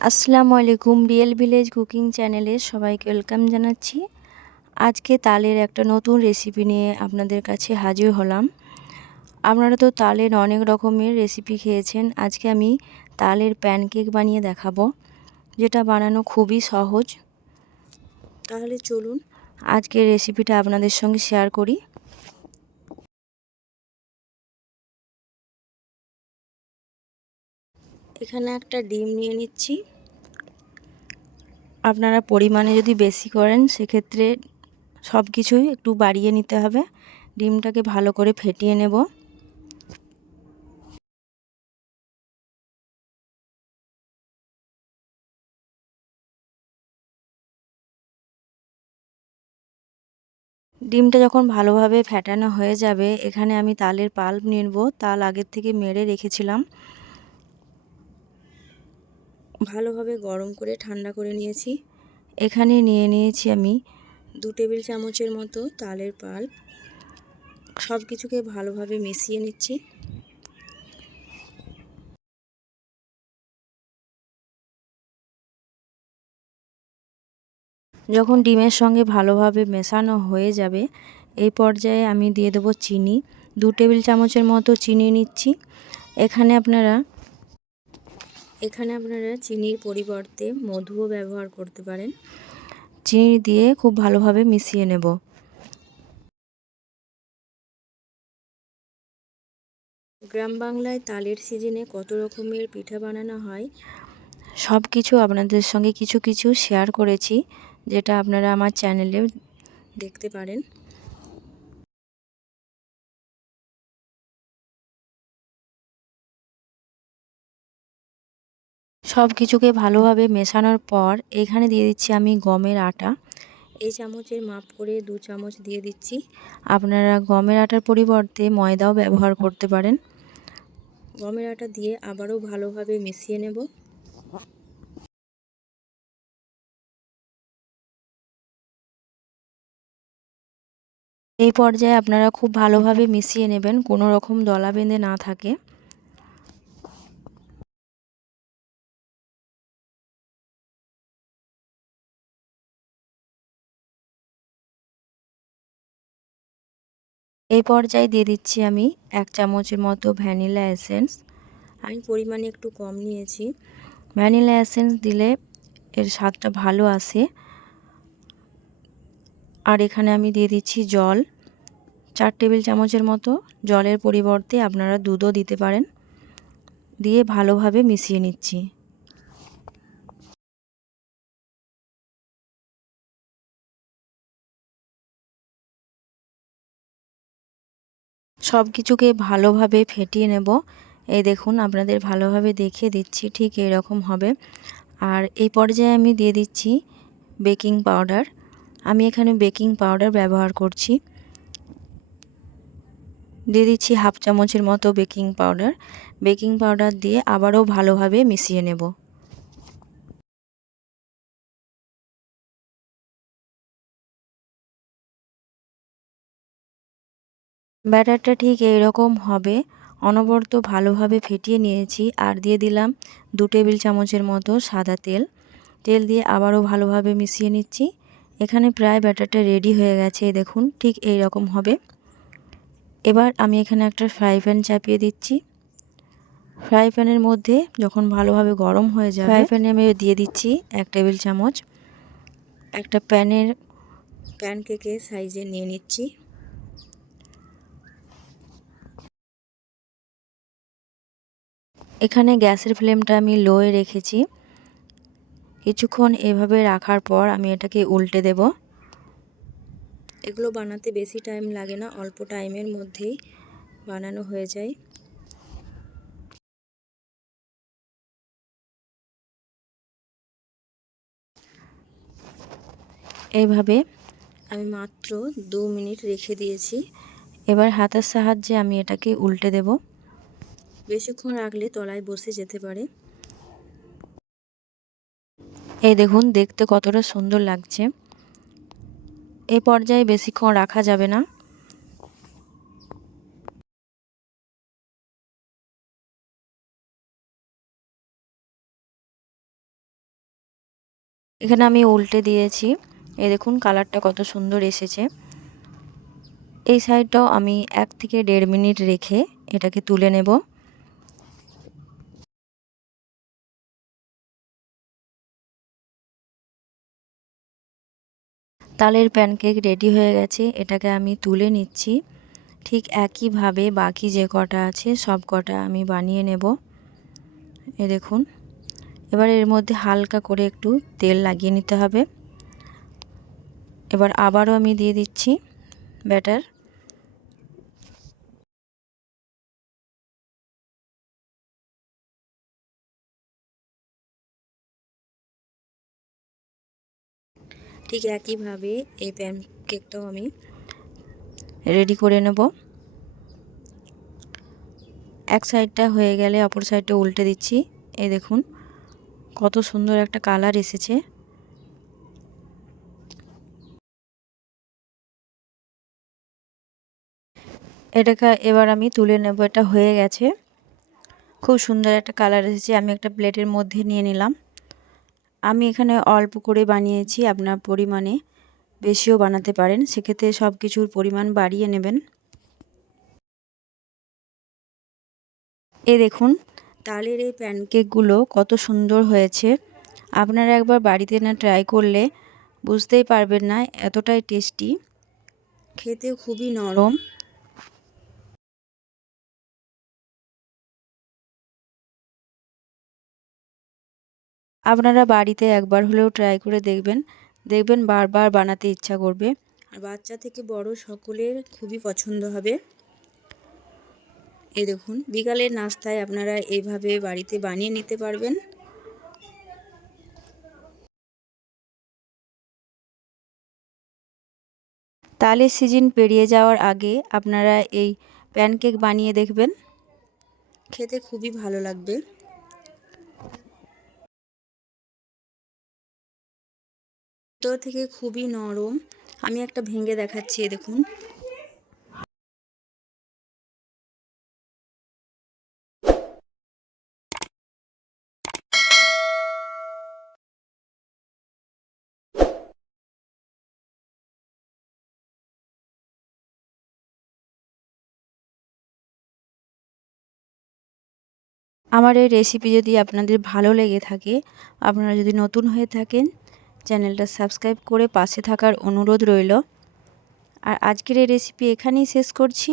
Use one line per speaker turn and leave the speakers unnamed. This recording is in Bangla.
আসসালামু আলাইকুম রিয়েল ভিলেজ কুকিং চ্যানেলে সবাইকে ওয়েলকাম জানাচ্ছি। আজকে তালের একটা নতুন রেসিপি নিয়ে আপনাদের কাছে হাজির হলাম। আপনারা তো তালের অনেক রকমের রেসিপি খেয়েছেন। আজকে আমি তালের প্যানকেক বানিয়ে দেখাবো, যেটা বানানো খুবই সহজ। তাহলে চলুন আজকে রেসিপিটা আপনাদের সঙ্গে শেয়ার করি। এখানে একটা ডিম নিয়ে নিচ্ছি। আপনারা পরিমাণে যদি বেশি করেন, সেক্ষেত্রে সব কিছুই একটু বাড়িয়ে নিতে হবে। ডিমটাকে ভালো করে ফেটিয়ে নেব। ডিমটা যখন ভালোভাবে ফেটানো হয়ে যাবে, এখানে আমি তালের পাল্প নেব। তাল আগের থেকে মেরে রেখেছিলাম। ভালোভাবে গরম করে ঠান্ডা করে নিয়েছি। এখানে নিয়ে নিয়েছি আমি দু টেবিল চামচের মতো তালের পাল্প। সব কিছুকে ভালোভাবে মিশিয়ে নিচ্ছি। যখন ডিমের সঙ্গে ভালোভাবে মেশানো হয়ে যাবে, এই পর্যায়ে আমি দিয়ে দেবো চিনি। দু টেবিল চামচের মতো চিনি নিচ্ছি। এখানে আপনারা এখানে আপনারা চিনির পরিবর্তে মধুও ব্যবহার করতে পারেন। চিনি দিয়ে খুব ভালোভাবে মিশিয়ে নেব। গ্রাম বাংলায় তালের সিজনে কত রকমের পিঠা বানানো হয়? সব কিছু আপনাদের সঙ্গে কিছু কিছু শেয়ার করেছি যেটা আপনারা আমার চ্যানেলে দেখতে পারেন। সব কিছুকে ভালোভাবে মেশানোর পর এখানে দিয়ে দিচ্ছি আমি গমের আটা। এই চামচের মাপ করে দু চামচ দিয়ে দিচ্ছি। আপনারা গমের আটার পরিবর্তে ময়দাও ব্যবহার করতে পারেন। গমের আটা দিয়ে আবারও ভালোভাবে মিশিয়ে নেব। এই পর্যায়ে আপনারা খুব ভালোভাবে মিশিয়ে নেবেন, কোনো রকম দলা বেঁধে না থাকে। এই পর্যায়ে দিয়ে দিচ্ছি আমি এক চামচের মতো ভ্যানিলা এসেন্স। আমি পরিমাণে একটু কম নিয়েছি। ভ্যানিলা এসেন্স দিলে এর স্বাদটা ভালো আসে। আর এখানে আমি দিয়ে দিচ্ছি জল। চার টেবিল চামচের মতো জলের পরিবর্তে আপনারা দুধও দিতে পারেন। দিয়ে ভালোভাবে মিশিয়ে নিচ্ছি। সব কিছুকে ভালোভাবে ফেটিয়ে নেব। এই দেখুন, আপনাদের ভালোভাবে দেখিয়ে দিচ্ছি ঠিক এরকম হবে। আর এই পর্যায়ে আমি দিয়ে দিচ্ছি বেকিং পাউডার। আমি এখানে বেকিং পাউডার ব্যবহার করছি। দিয়ে দিচ্ছি হাফ চামচের মতো বেকিং পাউডার। বেকিং পাউডার দিয়ে আবারও ভালোভাবে মিশিয়ে নেব। ব্যাটারটা ঠিক এইরকম হবে। অনবরত ভালোভাবে ফেটিয়ে নিয়েছি। আর দিয়ে দিলাম দু টেবিল চামচের মতো সাদা তেল। তেল দিয়ে আবারও ভালোভাবে মিশিয়ে নিচ্ছি। এখানে প্রায় ব্যাটারটা রেডি হয়ে গেছে দেখুন, ঠিক এই রকম হবে। এবার আমি এখানে একটা ফ্রাই প্যান চাপিয়ে দিচ্ছি। ফ্রাই প্যানের মধ্যে যখন ভালোভাবে গরম হয়ে যায় ফ্রাই প্যানে আমি দিয়ে দিচ্ছি এক টেবিল চামচ। একটা প্যানের প্যান কেকে সাইজে নিয়ে নিচ্ছি। এখানে গ্যাসের ফ্লেমটা আমি লোয়ে রেখেছি। কিছুক্ষণ এভাবে রাখার পর আমি এটাকে উল্টে দেব। এগুলো বানাতে বেশি টাইম লাগে না, অল্প টাইমের মধ্যেই বানানো হয়ে যায়। এইভাবে আমি মাত্র দু মিনিট রেখে দিয়েছি। এবার হাতের সাহায্যে আমি এটাকে উল্টে দেব। বেশিক্ষণ রাখলে তলায় বসে যেতে পারে। এই দেখুন, দেখতে কতটা সুন্দর লাগছে। এই পর্যায়ে বেশিক্ষণ রাখা যাবে না। এখানে আমি উল্টে দিয়েছি। এই দেখুন, কালারটা কত সুন্দর এসেছে। এই সাইডটাও আমি এক থেকে দেড় মিনিট রেখে এটাকে তুলে নেব। তালের প্যানকেক রেডি হয়ে গেছে, এটাকে আমি তুলে নিচ্ছি। ঠিক একইভাবে বাকি যে কটা আছে, সব কটা আমি বানিয়ে নেব। এ দেখুন, এবার এর মধ্যে হালকা করে একটু তেল লাগিয়ে নিতে হবে। এবার আবারও আমি দিয়ে দিচ্ছি ব্যাটার। ঠিক একইভাবে এই প্যানকেকটাও আমি রেডি করে নেব। এক সাইডটা হয়ে গেলে অপর সাইডটা উল্টে দিচ্ছি। এই দেখুন, কত সুন্দর একটা কালার এসেছে। এটাকে এবার আমি তুলে নেব, এটা হয়ে গেছে। খুব সুন্দর একটা কালার এসেছে, আমি একটা প্লেটের মধ্যে নিয়ে নিলাম। আমি এখানে অল্প করে বানিয়েছি আপনার পরিমাণে। বেশিও বানাতে পারেন। সেক্ষেত্রে সব কিছুর পরিমাণ বাড়িয়ে নেবেন। এ দেখুন, তালের এই প্যানকেকগুলো কত সুন্দর হয়েছে। আপনারা একবার বাড়িতে না ট্রাই করলে বুঝতেই পারবেন না, এতটাই টেস্টি। খেতে খুবই নরম। আপনারা বাড়িতে একবার হলেও ট্রাই করে দেখবেন। দেখবেন বারবার বানাতে ইচ্ছা করবে। আর বাচ্চা থেকে বড় সকলের খুবই পছন্দ হবে। এই দেখুন, বিকালের নাস্তায় আপনারা এইভাবে বাড়িতে বানিয়ে নিতে পারবেন। তালের সিজন পেরিয়ে যাওয়ার আগে আপনারা এই প্যানকেক বানিয়ে দেখবেন। খেতে খুবই ভালো লাগবে। ভিতর থেকে খুবই নরম। আমি একটা ভেঙে দেখাচ্ছি দেখুন। আমার এই রেসিপি যদি আপনাদের ভালো লেগে থাকে, আপনারা যদি নতুন হয়ে থাকেন চ্যানেলটা সাবস্ক্রাইব করে পাশে থাকার অনুরোধ রইল। আর আজকের এই রেসিপি এখানেই শেষ করছি।